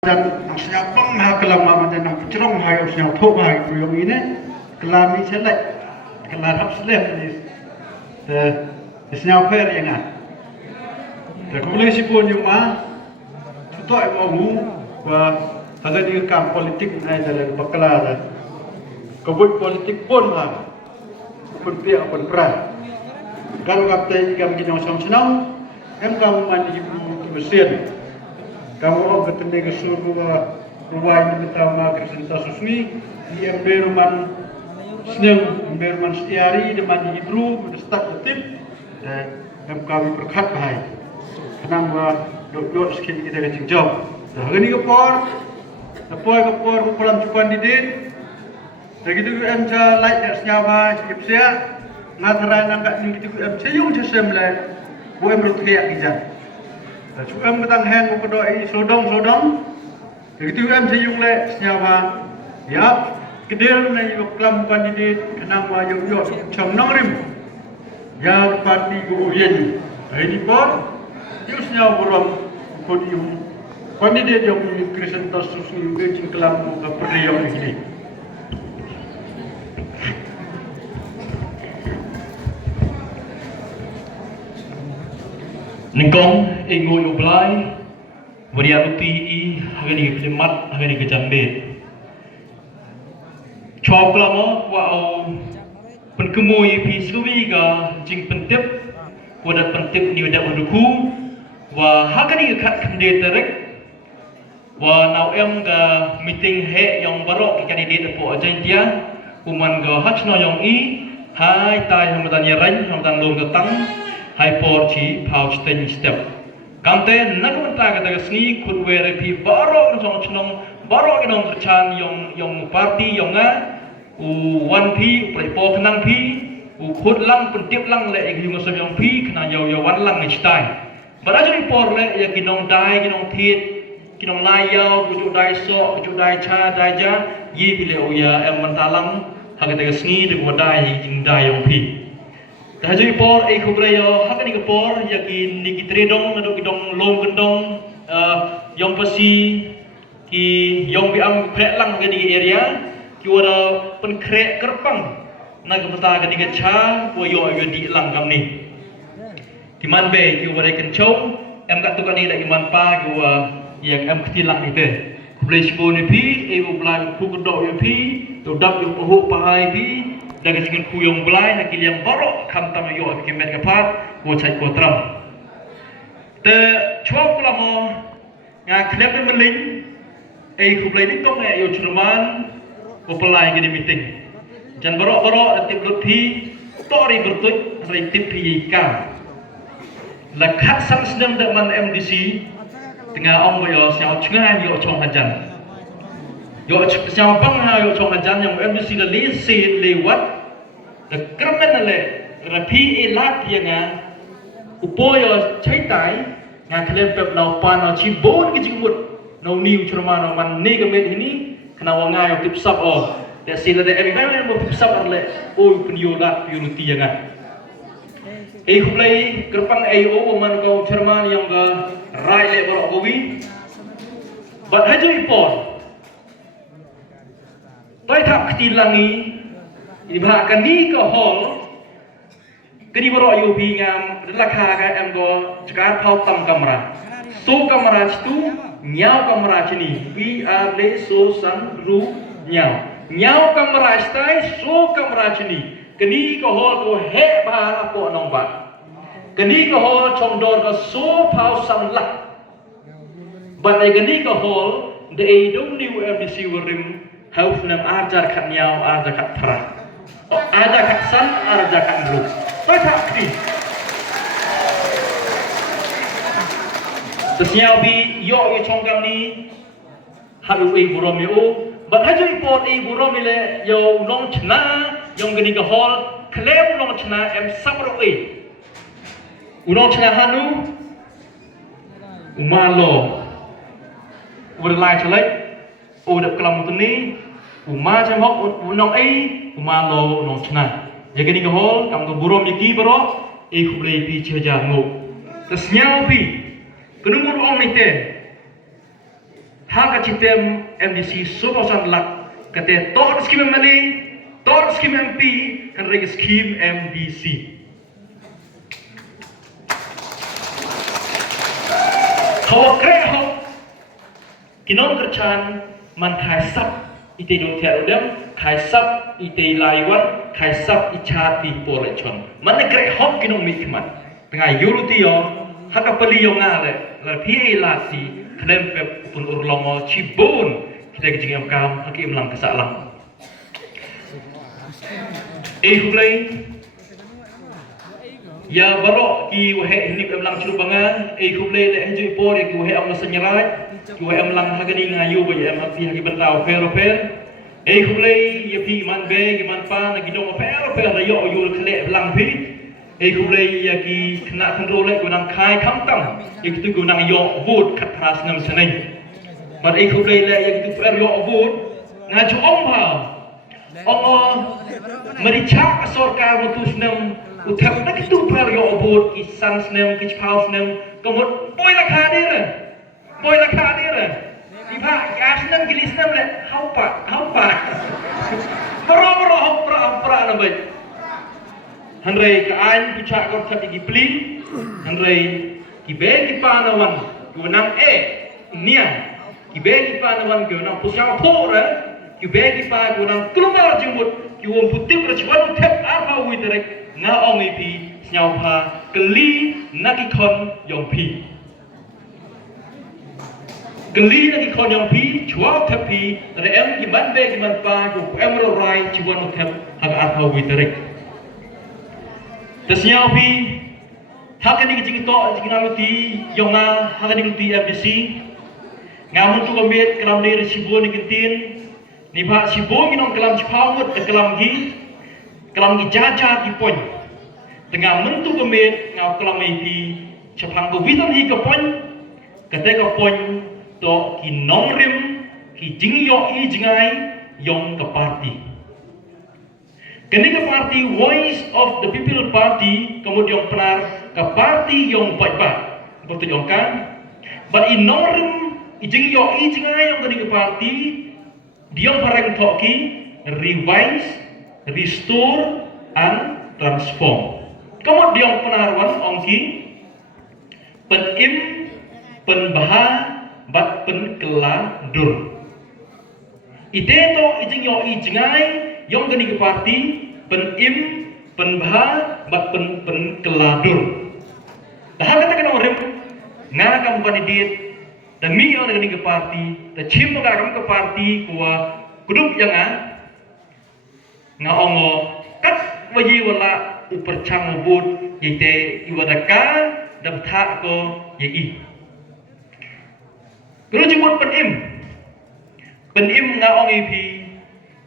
Dan maksudnya pengha kelama dan nak cerong hai maksudnya thok hai yang ini kelami selek kelarap selek ni maksudnya fair yang ah dan kemudian si pun yang mah tu ibu bahwa ada di kamp politik ni dalam bakala dah kebut politik pun mah pun pihak pun peran kalau kapten kami kita macam senang kamu mandi mesin kamu orang ketemu ke seluruh rumah ini pertama Kristen Susmi di Berman Seneng Berman Setiari di Mandi Ibru Mestak Betil dan kami berkat baik kenapa dok sekian kita kecing jauh dah hari ni kepor pulang cukup didin dah gitu em ca like dan senyawa sikit siap ngataran angkat ni gitu em ceyung sesemlah buat em berteriak kijang em ketang hang ko doi sodong begitu em sayung le senyawa ya kedel na yo klam kandidat kenang wa yo chong nong rim ya parti go yen ini pun yo senyawa borom ko diu kandidat yo Kristen Susmi yo jing klam ko perliyo ini Nengkong ingo yo blai waria uti I hagani kemat hagani kejambet chop lama wa au penkemui pi suwi ga jing pentip wada pentip ni wada uduku wa hagani kat kende terek wa nau em ga meeting he yang barok kandidat po ajentia uman ga hachno yang I hai tai hamadan yaran hamadan long datang hai por chi pouch ten step kamte nakunta kata sni khudwere pi baro jong chnong baro inong chan yong party yong nga u wan pi pre po khnang pi u khud lang pentip lang le yung som yong pi khna yo wan lang ni stai bara jori por le ya kinong dai kinong thit kinong lai yo ku dai so ku dai cha dai ja yi pi le o ya em man talang hagata sni de ko dai jing dai yong pi Tahajui por kubrayo hakani ke por yakin niki tredong nado kidong long gendong yong pasi ki yong biam krek lang gadi area ki wada pen krek kerpang na ke peta gadi ke cha wo yo di lang kam ni ki man be ki wada ken chou em kat tukani dak iman pa ki wa yang em ketilang ni te kublai sibo ni pi e wo blai ku gendok yo pi to dap yo pohok pahai pi daga singin kuyong belai hakil yang barok kam tam yo bikin met kapat wo chai ko tram te chok lamo nga klep meling ei kublai ni tong yo churman wo pelai gini meeting jan barok tip luthi tori bertut rai tip pi ka la khat sang sedem dak man MDC tengah ong yo siao chngai yo chong hajan yo siapa pang yo chong ajan yang MDC le sin lewat the criminal le rapi elat yang upoyo chaitai nga klem pep nau pan nau chibon ki jingmut nau niu churma nau man ne gamet ini kena wanga yo tip sap o de sila de emi ba mo tip sap le o punyo la purity yang e hublai kerpang AO man ko churma yang ga rai le borok gowi but hajo ipon Toy thap ketilangi ibhakan ni ke hall kini boro yo bi ngam lakha ka em go jakar phau tam kamera so kamera tu nyau kamera chini we are le so san ru nyau kamera stai so kamera chini kini ke hall ko he ba po nong ba kini ke hall chong dor ko so phau sam lak but ai kini ke hall they don't new MDC rim Haus nam ajar kat nyau, ajar kat perah, ajar kat san, ajar kat blue. Macam ni. Tersiau bi yo chongkam ni, halu burom yo. But haju ipot burom le yo long chna, yong gani ke hall, klem long chna em sabro Ulong chna hanu, umalo, ulai chalai. Udah kelam tu ni, umma cemok unong umma lo unong cina. Jadi ni kehol, kamu tu burom iki bero, kublai pi ceja ngok. Terus nyau pi, penumur orang ni te, haka citem MDC sobosan lak kate tor skim mali tor skim MP kan reg skim MDC hawa kre ho kinom kerchan man khai sap ite do therodem khai sap ite laiwan khai sap icha ti porechon man kre ho kinom mi khman tengah yuruti yo haka pali yo ngale la pi lasi klem pe pun urlomo cibun kita kejingam kam hakim lang kesalang hulai ya barok ki wahe ni lang churu bangan hulai le enjoy por ki wahe am senyarat ki wahe am lang hagani ngayu ba ya am pi hagi bentau pero hulai ya pi man be ki man pa na gidong pero yo yul khle lang pi hulai ya ki kena kontrol le gunang khai kham tam ik tu gunang yo vot khat pras nam sanai but hulai le ya ki tu per yo vot ngaju om ha ông merica sorkar mutus nem uthap nak itu per yo vot ki sans nem ki house nem komot boy lakha ni re di pha gas nem ki lis nem le haupa bro hopra na bai hanrei ka an pucha kon thap ki pli hanrei ki be ki pa na wan ku nam nia ki be ki pa na wan ku nam pusau tho re ki be ki pa ku nam keluar jembut ki wong putih berjuang thep apa wi terek nga ong pi nyau pha keli naki kon yong pi keli naki kon yong pi chua thep pi re em ki ban be ki man pa ku em ro rai chuan thep hak apa wi terek tasnyau pi hakani ki jing to jing na ti yong na hakani ki ti FBC ngamun tu kombet kelam ni resibo ni kintin ni ba sibo minong kelam cipawut ke kelam gi jaja di pon tengah mentu kemet ngau kelam pi cepang go witan hi ke pon kate ke pon to ki nong rim ki jing yo I jingai yong ke parti kene ke parti Voice of the People Party kemudian penar ke parti yong baik betul yong kan but in nong rim I jing yo I jingai yong kene ke parti dia barang toki revise, restore, and transform. Kemudian penarwan ongki penim, penbaha, bat penkeladur. Ite to ijing yo ijingai yang geni ke parti penim, penbaha, bat penkeladur. Dah kata kena orang ngana kamu kandidat dan mi yang dengan ke parti, dan cim mengarang ke parti kuah kudup yang ngaongo kat wajib wala upercang bud yite iwadaka dan tak ko yei. Kalau jemput penim ngaong ipi,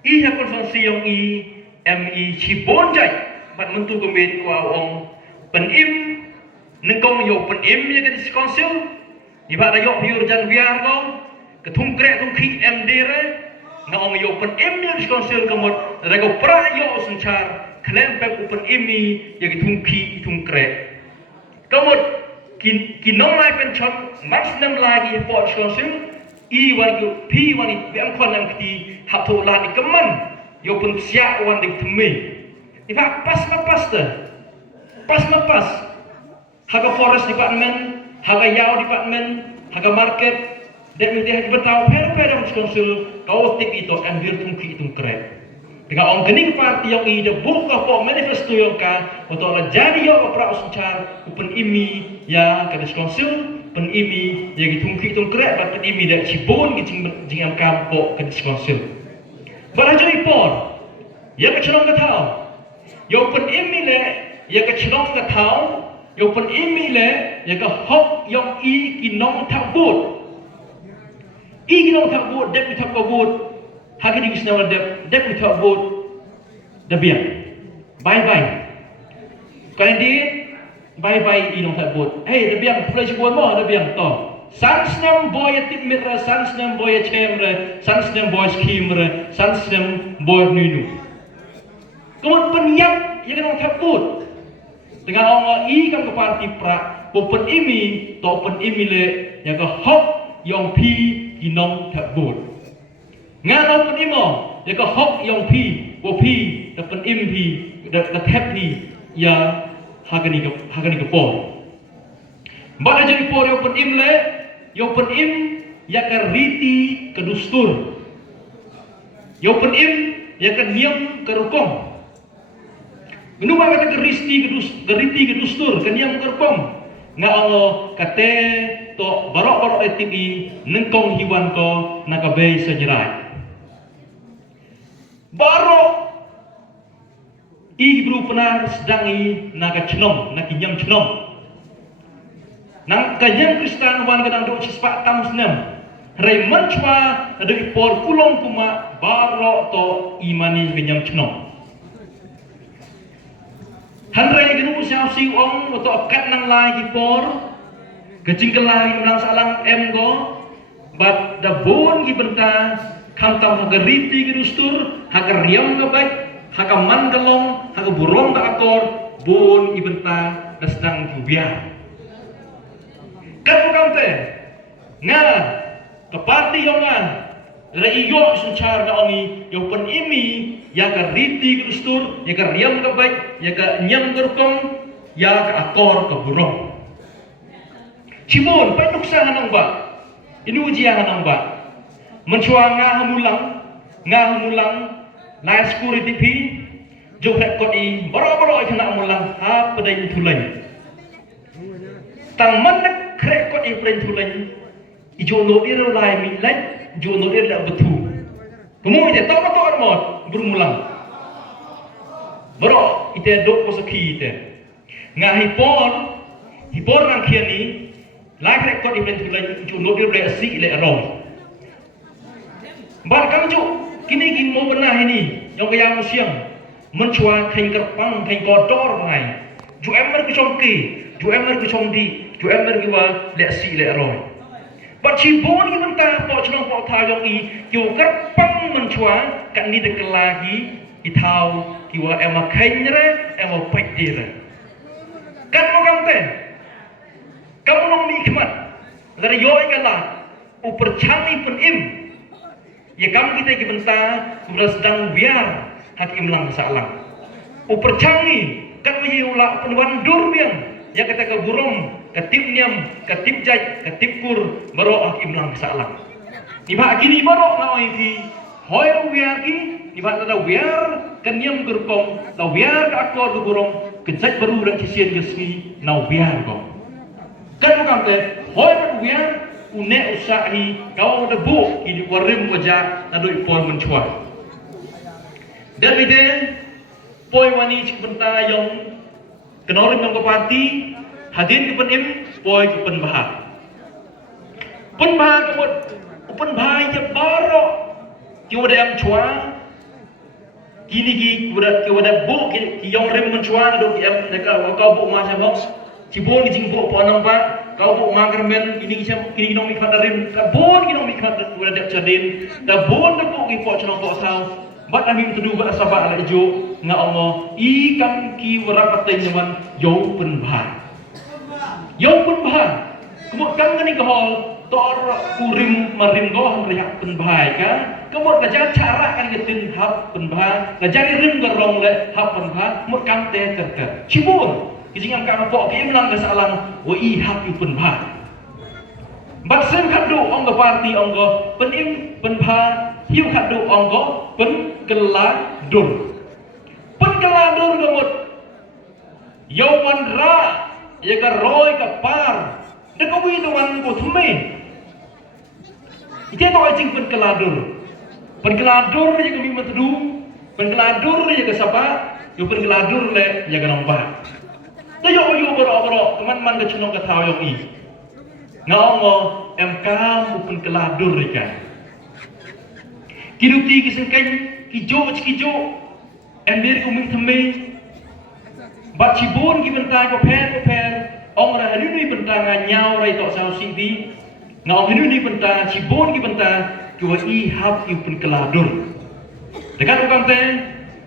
iya konsensi yang mi cibon jai, bat mentu kembali kuah ong penim nengkong yo penim yang kita konsil. Iba rayo piur jan biar ko ketung krek tung ki MD re na ong yo pen emnya diskonsil kemot rago prayo sencar klem pep pen emi yang tung ki tung krek kemot ki nong lai pen chot mas nem lagi po diskonsil I wan yo pi wan I biang kon nang ki hatu la di keman yo pen sia wan dik temi iba pas haga forest department haga yau department, haga market, dan mesti bertahu pero konsul kau tip itu ambil tungki itu keren. Dengan orang kening parti yang ini buka po manifesto yang ka untuk la jadi yo pra usuncar pen imi ya ka konsul pen imi ya tungki itu keren bat pen imi dak cibon jing am kampo ka konsul. Barajai por ya ka chelong ka tau. Yo pen imi le ya ka chelong ka tau. Yo pen imi le ya ka hok yang I kinong tak bud dep mi tak bud hagi di gisna dep mi tak bud dabian bye kalian di bye I nong tak bud hey dabian play sebuah mo dabian to sansnem boy tip mira sansnem boy chemre sansnem boy skimre sansnem boy nunu kemudian penyap ya kinong tak bud dengan orang I kan ke parti pra open imi to open imi le yang ke hok yang pi inong tak bot ngano pen imo ya ka hok yong pi wo pi da pen im pi da thep pi ya hagani ka por ba jadi por yo pen im le yo pen im ya ka riti ka dustur yo pen im ya ka niam ka rukong Menu ba kata geriti ke dustur kenyam kerpom nga ang kate to barok etibi nengkong hiwan ko nakabay sa nyeray barok i bru penar sedangi nakacnom nakinyam cnom nang kanyang kristan wan kadang do cispak tam senam rai manchwa adu ipor kulong kuma barok to imani kenyam cnom Handrai genu siao si ong untuk akat nang lai kipor kecing kelai ulang salang go bat da bon gi benta kantam hagariti gi dustur hagar riam ga baik haga man galong haga burong ga akor bon gi benta da sedang gubiar kan bukan te nga tepati yongan la iyo suncar na ongi yo pen imi ya ka riti kristur ya ka riam ka baik ya ka nyam gerkong ya ka akor ka burong cibon pa nuksa hanang ba ini ujian hanang ba menchua nga hamulang na security pi jo rek ko i boro kena mulang ha pedai tulai tang man nak krek ko i pedai tulai ijo no ira lai mi lai jo no ira betul kemudian dia tahu betul mod bermulang bro ite dok posaki ite nga hipor nang kiani lai krek ko i pedai tulai jo no ira si le arong bar kang jo kini gi mo benah ini yang kaya siang mencuat kain kerpang kain kodor ngai ju emer ke chongki ju emer ke chongdi ju emer ke wa le si le roy but chi bon gi menta po chnong po tha yong i ju kerpang mencuat kan ni de lagi i thau ki wa ema kain re ema pai dire kan mo kam te kamu nong mi khmat dari yoi kala uper changi pen im ya kam kita ki benta sudah sedang biar hakim lang salang uper changi kan wi ula penwan dur biang ya kata ke burung ketip niam ketip jaj ketip kur baro hakim lang salang tiba gini baro na oi ki hoi wiar ki tiba ada wiar kenyam gerkong da wiar ka akor burung kejaj baru dak sisien gesni na wiar ko kan bukan te hoi wiar une usahi kau ada bu ini warim wajah nado ipor mencuat dan ide poi wani cipenta yang kenorim yang kepati hadin ke penim poi ke penbahar kemud penbahar je baro kiwada yang cua kini kiwada bu ki yang rem mencuat nado ki am kau bu macam box cibon jing bu po nampak kau bu magermen ini kini nong mikhat darim da bon kini nong mikhat wala dak chadin da bon da bu ki po chong po sao bat ami tudu ba sabak ala jo nga Allah i kam ki wara patay nyaman yo penbahar kemud kam ngani gahol tor kurim marim goh riak penbahar ka kemud ka cara kan getin hab penbahar ka jari rim garong le hab penbahar mud kam te ter cibon kijingan ka po ki imlang salang wa i hab yu penbahar baksem khadu onggo parti onggo penim penbahar hiu khadu onggo penkeladur kemud yawan ra ya ka roy ka par de ko wi tuan ko thume ite to ajing penkeladur ya ka mi matdu penkeladur ya ka sapa yo penkeladur le ya ka nombah tayo boro teman-teman ke cunong ke tau yang i ngao MK mupun keladur ikan kiduti kisengkai kijo ember kuming theme bat cibon ki bentai ko per ong ra hanu ni bentang nyau rai tok sao sidi ngao hanu ni bentang cibon ki bentang ko i hab ki pun keladur dekat bukan te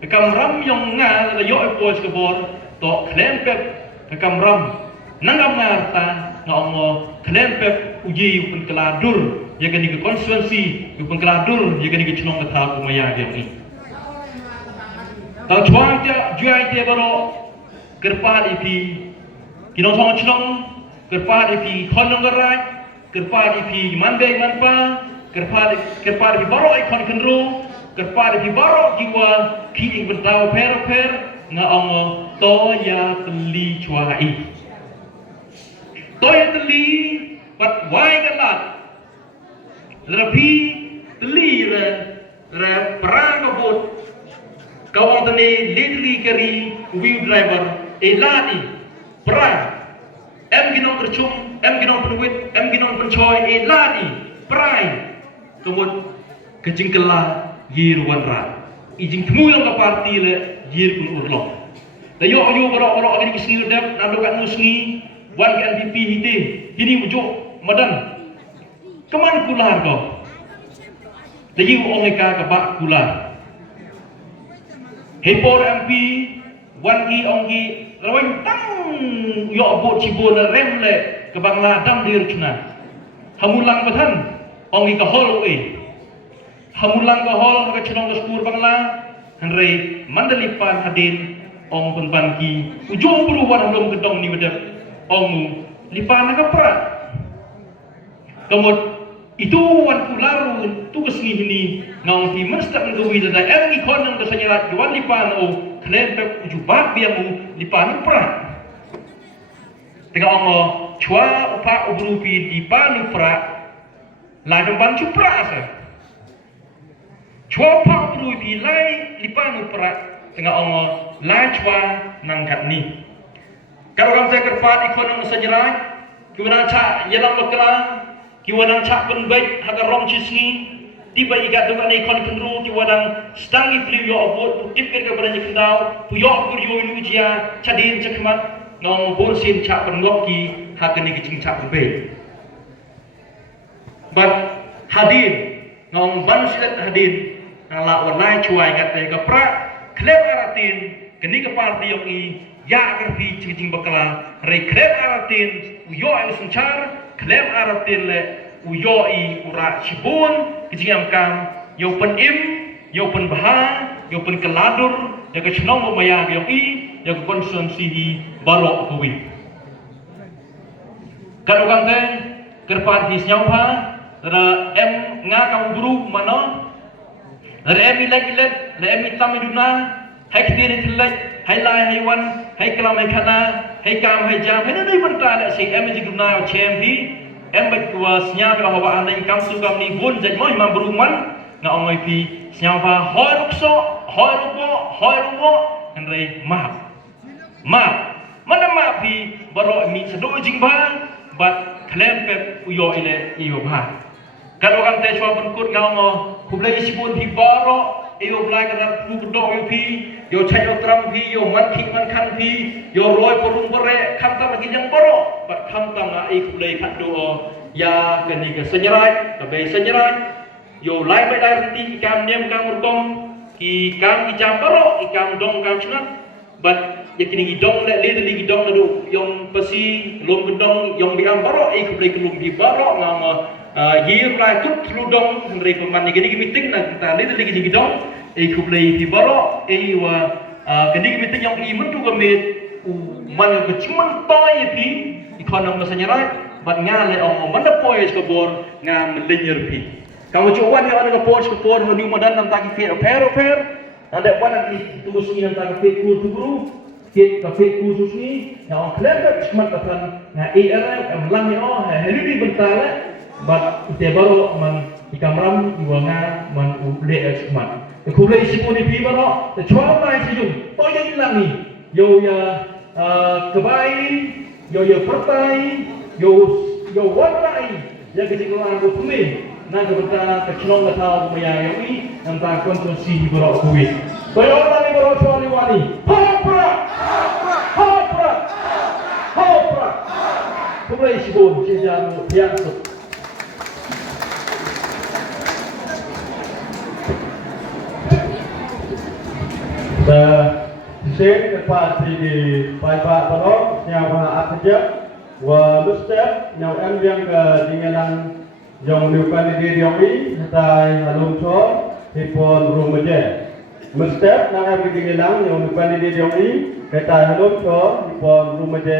dekam ram yang ngal da yo pos ke bor tok klempep kamram nanggam ngarta ngomong klempep uji pun keladur ya kan ke konstituensi ke pengkeladur ya kan ke celong kata aku maya dia ni tau chuang dia juai dia baru kerpa ipi kinong thong celong kerpa ipi khon nong gerai kerpa ipi mande manpa kerpa ipi baru ikon kendro kerpa ipi baru jiwa ki ing bentau per nga ong to ya teli chuai to ya teli pat wai galat rapi teli ra perang kabut kawang tani literally kari wheel driver eladi perang ginong kercum ginong penuit ginong pencoy eladi perang kemudian kejengkela yirwan ra ijing temu yang ke parti le yir kun urlo da yo borok agak kisni dam nando kan musni wan kan NPP hite ini mujo madan keman kular ko da yu ongeka ka ba kular hepor MP wan gi onggi rawang tang yo bot cibon rem le ke bangla dam dir chuna hamulang bathan onggi ka hol hamulang ka hol ka chunong ka skur bangla hanrei mandalipan hadin ong penban ki ujung buru wan lom gedong ni wedap ong lipan ka pra kemud itu wan kularu tugas ni ngau ki menstak ngwi da em ni kon ng kasanyarat wan lipan o klem pe ujubat biamu lipan pra tengah ong chua upa ubrupi lipan pra la ban chupra sa chua pa ubrupi lai lipan pra tengah ong la chua nang kat ni kalau kamu saya kerpat ikon ng kasanyarat kemudian cha yelang lokala kiwadang cak penbaik haga rom cisni tiba ikat dengan ikon kendru kiwadang stangi fliu yo abot tipir ke beranya kendau puyok kuryo ini ujia cadin cekmat ngong borsin cak penwok ki haga ni kicing cak penbaik but hadin ngong bansilat hadin ngala warnai cuai kata ke pra klep aratin kini ke parti yang i ya kerti cicing bakala rei klep aratin uyo ay suncar klem aratin le uyoi ura cibun kejingam kam yo pen yo pen baha yo pen keladur ya ke chnong maya yo i ya ke konsumsi hi barok kuwi kan orang teh kerpan di nyauha ra em nga kam guru mano ra em ilet la em tam iduna hai ktir tilai hai lai hai wan hai kalam hai khana hai kam hai jam hai nei banta la sing em jiguna chem hi em bạch của nhà về họ anh ấy cam su cam ni vốn dạy mỗi mà buru man ngà ông ấy phi nhà và hỏi lúc so hỏi lúc bo anh ấy mà mana ma phi baro mi sedoi jing ba bat klem pe uyo ile iyo ba kalau orang teh cuma berkut ngau ngo kublai sibun phi baro iyo blai kada pu do yo phi yo chai yo tram phi yo man khan phi yo roi porung bore kham tam lagi yang boro bat kham tam na ai kublai khat do ya kani ke senyerai ke be senyerai yo lai be dai renti ikam nem kam urkom ki kam ki jam boro ikam dong kam chunat bat yakini gidong le le li gidong do yong pasi lom gedong yong biam baro ai kublai kelum di baro ngam year lai tut ludong henry peman ni gini meeting na kita le le gidong ai kublai di baro ai wa gini meeting yang i mentu gamit man ke ciman toy pi ikonom na senyerai bat nga le ong man da poy ko bor nga melinyer pi kamu cuwan ya ada ke por honu madan nam taki fe per ada wan ni tugus ni nam taki fe ku tuguru ke kafe ku susni ya on klem ciman katan nga era am lang yo heli bentala bat te baro man ikamram iwanga man ule ciman ku le isi pun pi baro te chwa mai sijum to yang lang ni yo ya kebai yo pertai yo watai ya kejinglan ko pumi na kebetulan kecilong kata maya yang ini nanti konsumsi baro kuwi bayo tani baro chwali wani hopra kublai sibun sejam biasa Sen kepada di Bapak Bapak nyawa aja wa lustep nyawa em yang ke dingelang yang diukan di diawi hatai halum cho hipon rumaje mestep nang begini lang yang diukan di diawi hatai halum cho hipon rumaje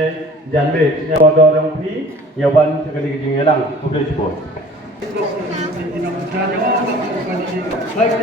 janbe nya bodo rong pi yawan sekali begini lang public sport Like